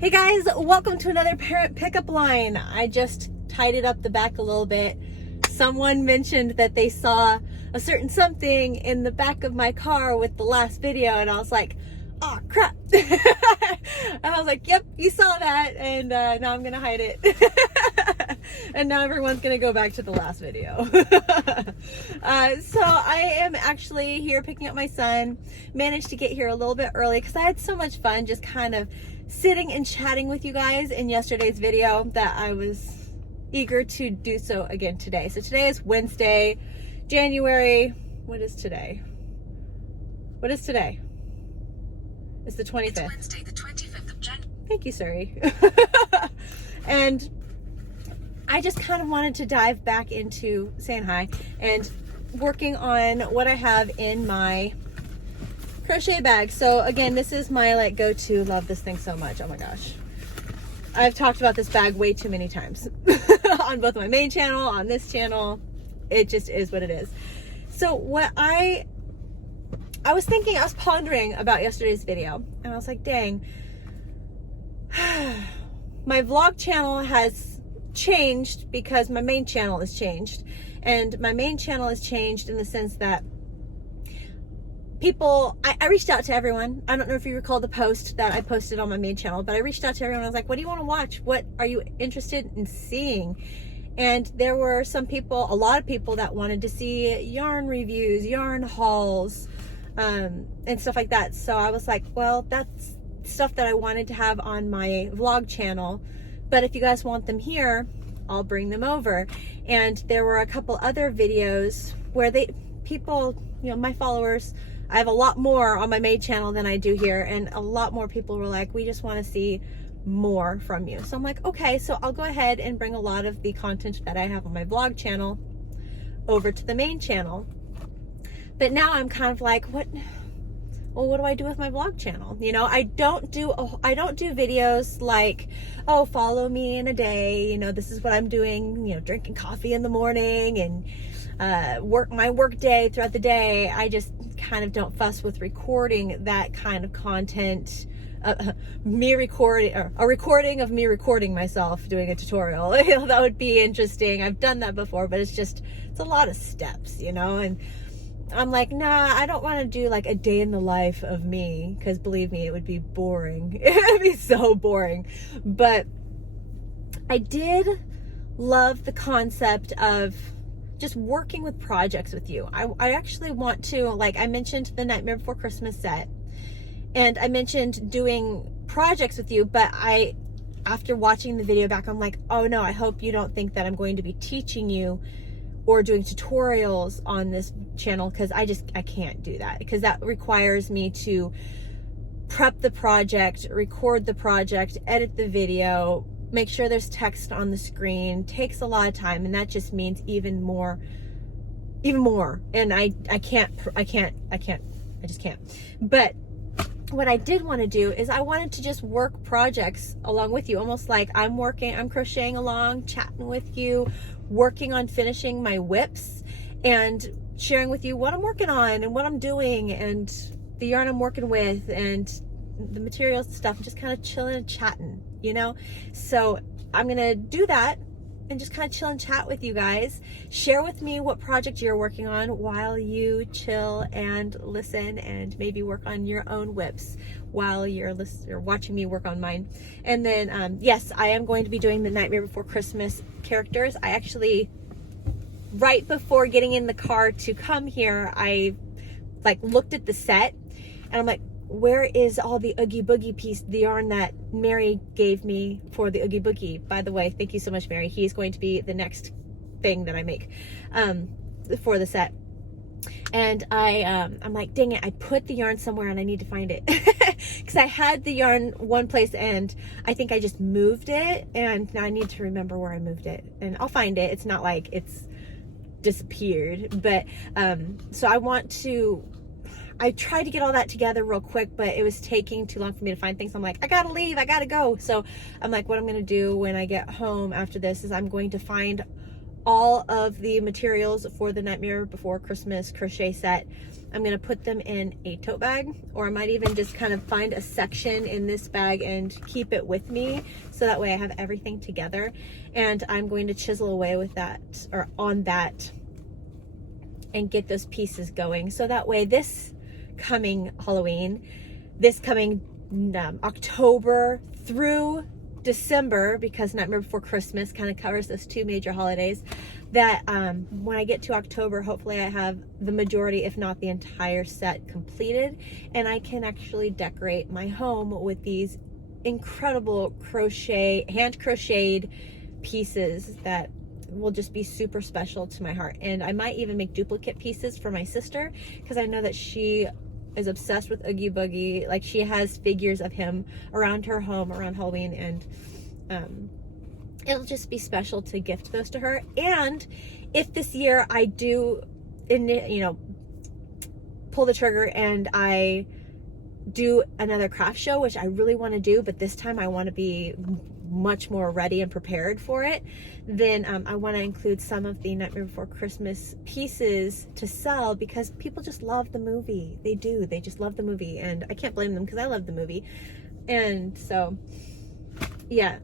Hey guys, welcome to another parent pickup line. I just tidied up the back a little bit. Someone mentioned that they saw a certain something in the back of my car with the last video, and I was like, oh crap. And I was like, yep, you saw that, and now I'm gonna hide it. And now everyone's gonna go back to the last video. So I am actually here picking up my son. Managed to get here a little bit early because I had so much fun just kind of sitting and chatting with you guys in yesterday's video that I was eager to do so again today. So today is Wednesday, January, what is today? What is today? It's the 25th. It's Wednesday, the 25th of January. Thank you, Suri. And I just kind of wanted to dive back into saying hi and working on what I have in my crochet bag. So again, this is my like go-to. Love this thing so much. Oh my gosh. I've talked about this bag way too many times on both my main channel, on this channel. It just is what it is. So what I was thinking, I was pondering about yesterday's video, and I was like, dang, my vlog channel has changed because my main channel has changed. And my main channel has changed in the sense that people, I reached out to everyone. I don't know if you recall the post that I posted on my main channel, but I reached out to everyone. I was like, what do you want to watch? What are you interested in seeing? And there were some people, a lot of people that wanted to see yarn reviews, yarn hauls, and stuff like that. So I was like, well, that's stuff that I wanted to have on my vlog channel, but if you guys want them here, I'll bring them over. And there were a couple other videos where people, you know, my followers, I have a lot more on my main channel than I do here, and a lot more people were like, we just want to see more from you. So I'm like, okay, so I'll go ahead and bring a lot of the content that I have on my vlog channel over to the main channel. But now I'm kind of like, what do I do with my vlog channel? You know, I don't do videos like, oh, follow me in a day, you know, this is what I'm doing, you know, drinking coffee in the morning and my work day throughout the day. I just kind of don't fuss with recording that kind of content. A recording of me recording myself doing a tutorial. You know, that would be interesting. I've done that before, but it's a lot of steps, you know, and I'm like, nah, I don't want to do like a day in the life of me, because believe me, it would be boring. It would be so boring. But I did love the concept of just working with projects with you. I actually want to, like I mentioned the Nightmare Before Christmas set, and I mentioned doing projects with you, but after watching the video back, I'm like, oh no, I hope you don't think that I'm going to be teaching you or doing tutorials on this channel, because I can't do that, because that requires me to prep the project, record the project, edit the video, make sure there's text on the screen. Takes a lot of time, and that just means even more, and I just can't. But what I did want to do is I wanted to just work projects along with you, almost like I'm crocheting along, chatting with you, working on finishing my whips, and sharing with you what I'm working on and what I'm doing and the yarn I'm working with and the materials and stuff, and just kind of chilling and chatting, you know? So I'm gonna do that and just kind of chill and chat with you guys. Share with me what project you're working on while you chill and listen, and maybe work on your own whips while you're watching me work on mine. And then, yes, I am going to be doing the Nightmare Before Christmas characters. I actually, right before getting in the car to come here, I like looked at the set, and I'm like, where is all the Oogie Boogie piece, the yarn that Mary gave me for the Oogie Boogie? By the way, thank you so much, Mary. He's going to be the next thing that I make for the set. And I'm like, dang it, I put the yarn somewhere and I need to find it. Because I had the yarn one place and I think I just moved it, and now I need to remember where I moved it. And I'll find it. It's not like it's disappeared. But so I tried to get all that together real quick, but it was taking too long for me to find things. I'm like, I gotta leave, I gotta go. So I'm like, what I'm gonna do when I get home after this is I'm going to find all of the materials for the Nightmare Before Christmas crochet set. I'm going to put them in a tote bag, or I might even just kind of find a section in this bag and keep it with me, so that way I have everything together. And I'm going to chisel away with that, or on that, and get those pieces going. So that way this coming Halloween, this coming October through December, because Nightmare Before Christmas kind of covers those two major holidays, that when I get to October, hopefully I have the majority, if not the entire set completed, and I can actually decorate my home with these incredible hand crocheted pieces that will just be super special to my heart. And I might even make duplicate pieces for my sister, because I know that she is obsessed with Oogie Boogie. Like, she has figures of him around her home around Halloween, and it'll just be special to gift those to her. And if this year I do, pull the trigger and I do another craft show, which I really want to do, but this time I want to be much more ready and prepared for it, then I want to include some of the Nightmare Before Christmas pieces to sell, because people just love the movie. They do. They just love the movie, and I can't blame them, because I love the movie. And so, yeah,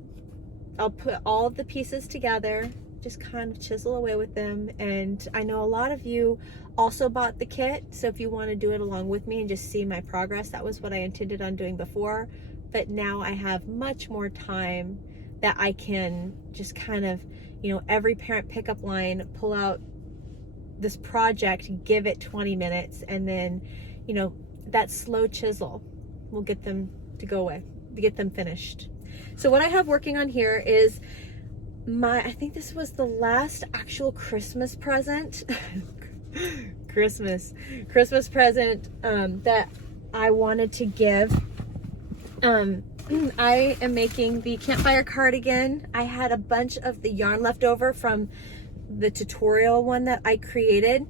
I'll put all of the pieces together, just kind of chisel away with them. And I know a lot of you also bought the kit, so if you want to do it along with me and just see my progress, that was what I intended on doing before. But now I have much more time that I can just kind of, every parent pickup line, pull out this project, give it 20 minutes, and then, that slow chisel will get them to go away, to get them finished. So what I have working on here is I think this was the last actual Christmas present, Christmas present that I wanted to give. I am making the Campfire cardigan. I had a bunch of the yarn left over from the tutorial one that I created.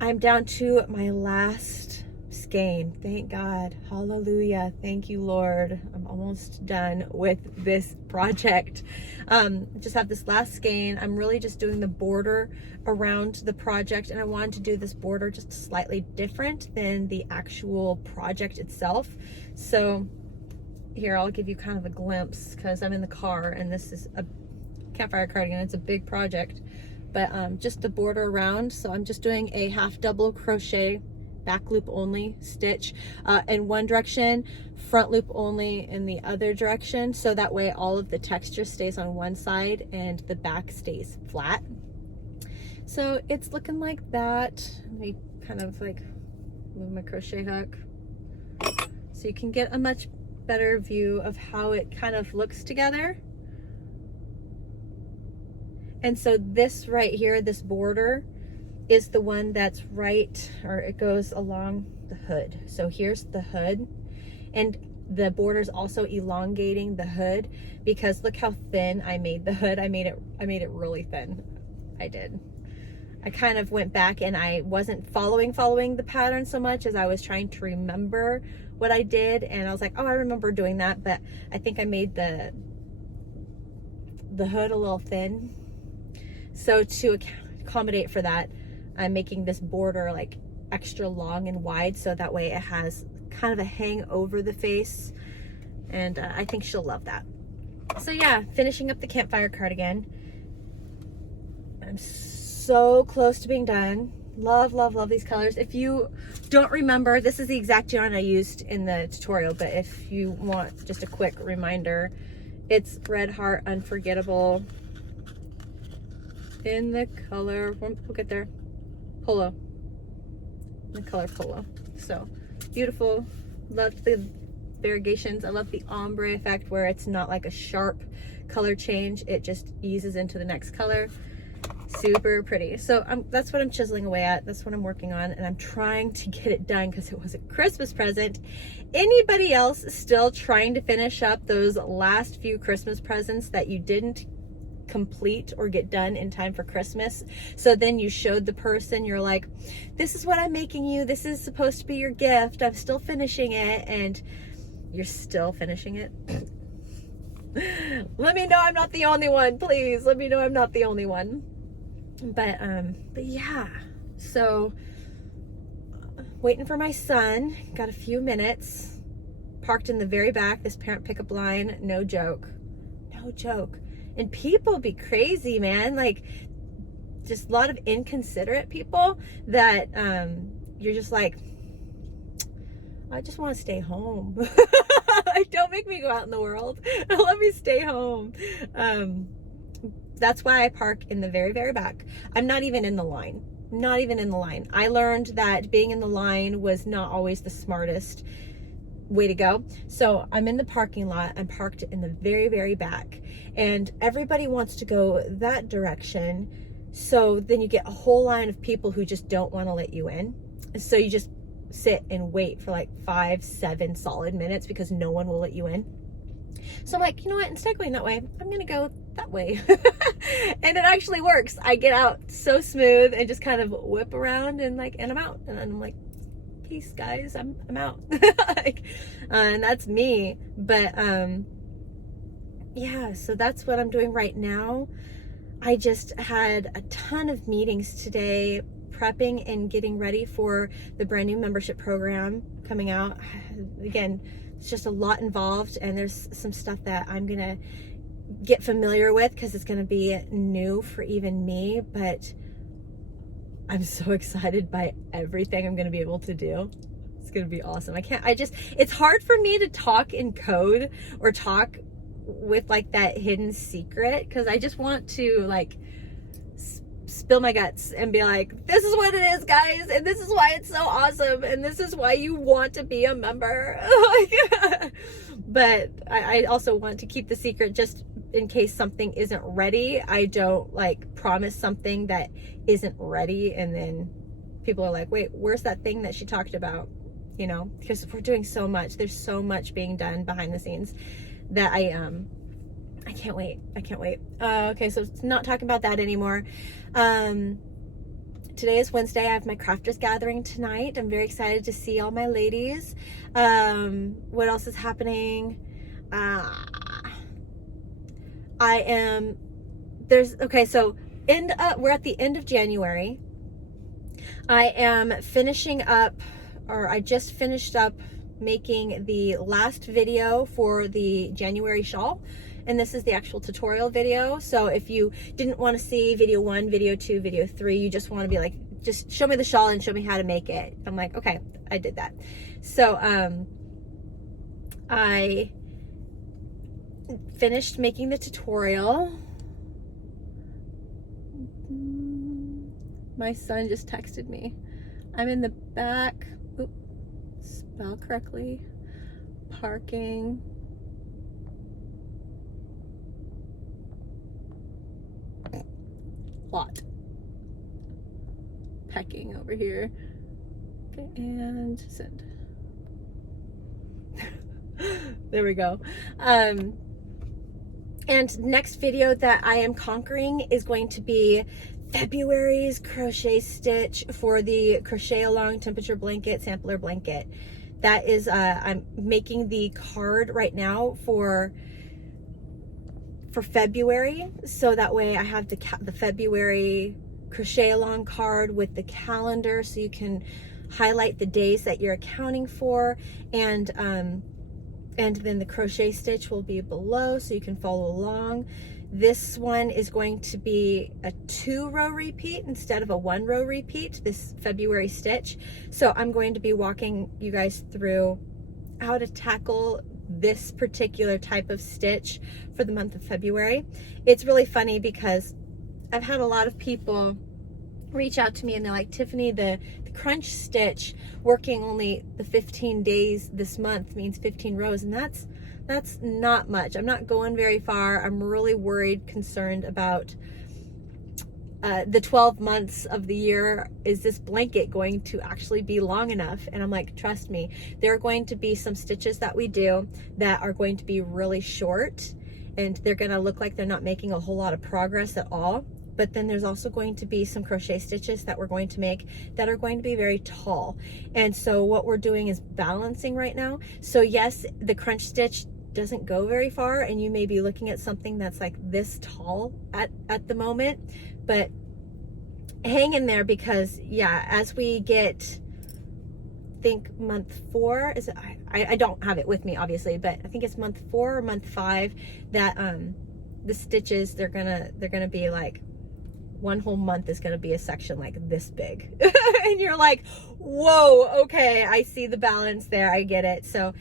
I'm down to my last skein. Thank God. Hallelujah. Thank you, Lord. I'm almost done with this project. Just have this last skein. I'm really just doing the border around the project, and I wanted to do this border just slightly different than the actual project itself. So here, I'll give you kind of a glimpse, because I'm in the car and this is a Campfire cardigan. It's a big project, but just the border around. So I'm just doing a half double crochet, back loop only stitch in one direction, front loop only in the other direction, so that way all of the texture stays on one side and the back stays flat. So it's looking like that. Let me kind of like move my crochet hook so you can get a much better view of how it kind of looks together. And so this right here, this border, is the one that's right, or it goes along the hood. So here's the hood, and the border's also elongating the hood, because look how thin I made the hood. I made it really thin. I did. I kind of went back and I wasn't following the pattern so much as I was trying to remember what I did, and I was like, oh, I remember doing that, but I think I made the hood a little thin. So to accommodate for that, I'm making this border like extra long and wide, so that way it has kind of a hang over the face, and I think she'll love that. So yeah, finishing up the Campfire cardigan. I'm so close to being done. Love, love, love these colors. If you don't remember, this is the exact yarn I used in the tutorial, but if you want just a quick reminder, it's Red Heart Unforgettable in the color, we'll get there, Polo, the color Polo. So beautiful. Love the variegations. I love the ombre effect, where it's not like a sharp color change, it just eases into the next color. Super pretty. So that's what I'm chiseling away at. That's what I'm working on, and I'm trying to get it done because it was a Christmas present. Anybody else still trying to finish up those last few Christmas presents that you didn't complete or get done in time for Christmas? So then you showed the person, you're like, this is what I'm making you, this is supposed to be your gift, I'm still finishing it, and you're still finishing it. Let me know I'm not the only one, please. Let me know I'm not the only one. But yeah, so waiting for my son, got a few minutes, parked in the very back, this parent pickup line, no joke. And people be crazy, man. Like, just a lot of inconsiderate people that you're just like, I just want to stay home. Like, don't make me go out in the world. Let me stay home. That's why I park in the very, very back. I'm not even in the line. I learned that being in the line was not always the smartest way to go. So I'm in the parking lot. I'm parked in the very, very back. And everybody wants to go that direction. So then you get a whole line of people who just don't want to let you in. So you just sit and wait for like 5-7 solid minutes because no one will let you in. So I'm like, you know what, instead of going that way, I'm gonna go that way. And it actually works. I get out so smooth and just kind of whip around and I'm out. And I'm like, peace guys, I'm out. Like, and that's me. But yeah, so that's what I'm doing right now. I just had a ton of meetings today, prepping and getting ready for the brand new membership program coming out. Again, it's just a lot involved, and there's some stuff that I'm gonna get familiar with because it's gonna be new for even me, but I'm so excited by everything I'm gonna be able to do. It's gonna be awesome. It's hard for me to talk in code or talk with like that hidden secret because I just want to like spill my guts and be like, this is what it is, guys, and this is why it's so awesome, and this is why you want to be a member. But I also want to keep the secret just in case something isn't ready. I don't like promise something that isn't ready and then people are like, wait, where's that thing that she talked about? You know, because we're doing so much. There's so much being done behind the scenes that I can't wait. Okay, so it's not talking about that anymore. Today is Wednesday. I have my crafters gathering tonight. I'm very excited to see all my ladies. What else is happening? We're at the end of January. I am finishing up, or I just finished up making the last video for the January shawl. And this is the actual tutorial video. So if you didn't want to see video 1, video 2, video 3, you just want to be like, just show me the shawl and show me how to make it. I'm like, okay, I did that. So I finished making the tutorial. My son just texted me. I'm in the back. Oop, spell correctly. Parking. Lot. Pecking over here. Okay, and send. There we go. And next video that I am conquering is going to be February's crochet stitch for the Crochet Along temperature blanket, sampler blanket. That is, I'm making the card right now for February, so that way I have the February Crochet Along card with the calendar, so you can highlight the days that you're accounting for, and then the crochet stitch will be below so you can follow along. This one is going to be a 2-row repeat instead of a 1-row repeat, this February stitch. So I'm going to be walking you guys through how to tackle this particular type of stitch for the month of February. It's really funny because I've had a lot of people reach out to me and they're like, Tiffany, the crunch stitch working only the 15 days this month means 15 rows, and that's not much. I'm not going very far. I'm really worried, concerned about the 12 months of the year. Is this blanket going to actually be long enough? And I'm like, trust me, there are going to be some stitches that we do that are going to be really short, and they're going to look like they're not making a whole lot of progress at all. But then there's also going to be some crochet stitches that we're going to make that are going to be very tall. And so what we're doing is balancing right now. So yes, the crunch stitch doesn't go very far, and you may be looking at something that's like this tall at the moment, but hang in there, because yeah, as we get, I think month 4 is it, I don't have it with me obviously, but I think it's month 4 or month 5 that the stitches, they're gonna be like, one whole month is gonna be a section like this big. And you're like, whoa, okay, I see the balance there, I get it. So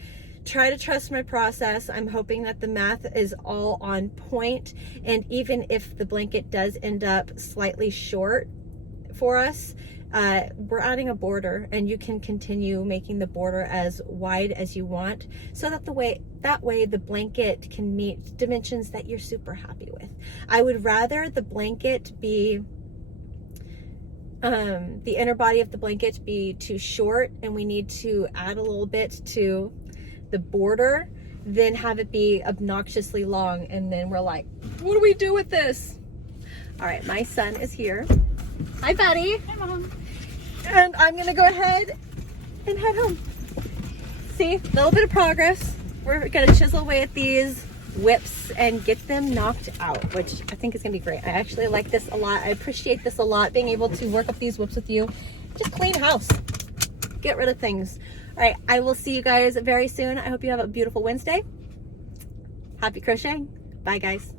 try to trust my process. I'm hoping that the math is all on point, and even if the blanket does end up slightly short for us, we're adding a border, and you can continue making the border as wide as you want, so that that way the blanket can meet dimensions that you're super happy with. I would rather the blanket be, the inner body of the blanket be too short and we need to add a little bit to the border, than have it be obnoxiously long and then we're like, what do we do with this? All right, my son is here. Hi, buddy. Hi, Mom. And I'm gonna go ahead and head home. See, a little bit of progress. We're gonna chisel away at these whips and get them knocked out, which I think is gonna be great. I actually like this a lot. I appreciate this a lot, being able to work up these whips with you. Just clean house, get rid of things. All right, I will see you guys very soon. I hope you have a beautiful Wednesday. Happy crocheting. Bye, guys.